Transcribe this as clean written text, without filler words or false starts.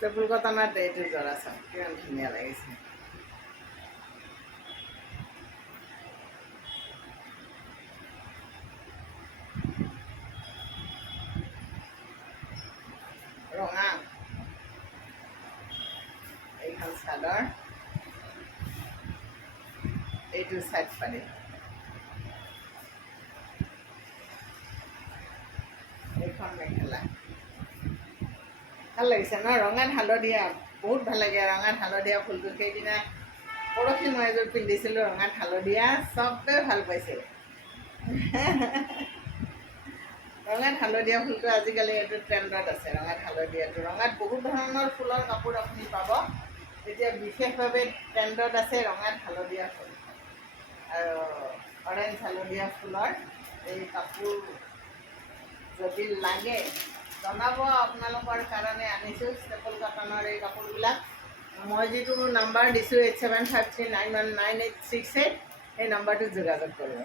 Table কটনত এইটো জৰা চাওক কিমান ধুনীয়া লাগিছে। ৰঙা এইখন চাদৰ, এইটো চাইড পানী, এইখন মেখেলা। ভাল লাগিছে ন? ৰঙাত হালধীয়া বহুত ভাল লাগে। ৰঙাত হালধীয়া ফুলটো সেইদিনা পৰহি মই এযোৰ পিন্ধিছিলোঁ ৰঙাত হালধীয়া, চবেই ভাল পাইছে। ৰঙাত হালধীয়া ফুলটো আজিকালি এইটো ট্ৰেণ্ডত আছে। ৰঙাত হালধীয়াটো, ৰঙাত বহুত ধৰণৰ ফুলৰ কাপোৰ আপুনি পাব। এতিয়া বিশেষভাৱে ট্ৰেণ্ডত আছে ৰঙাত হালধীয়া ফুল আৰু অৰেঞ্জ হালধীয়া ফুলৰ এই কাপোৰ যদি লাগে জনাব। আপোনালোকৰ কাৰণে আনিছোঁ ষ্টেপল কটনৰ এই কাপোৰবিলাক। মই যিটো নাম্বাৰ দিছোঁ 8753919868 সেই নাম্বাৰটোত যোগাযোগ কৰিব।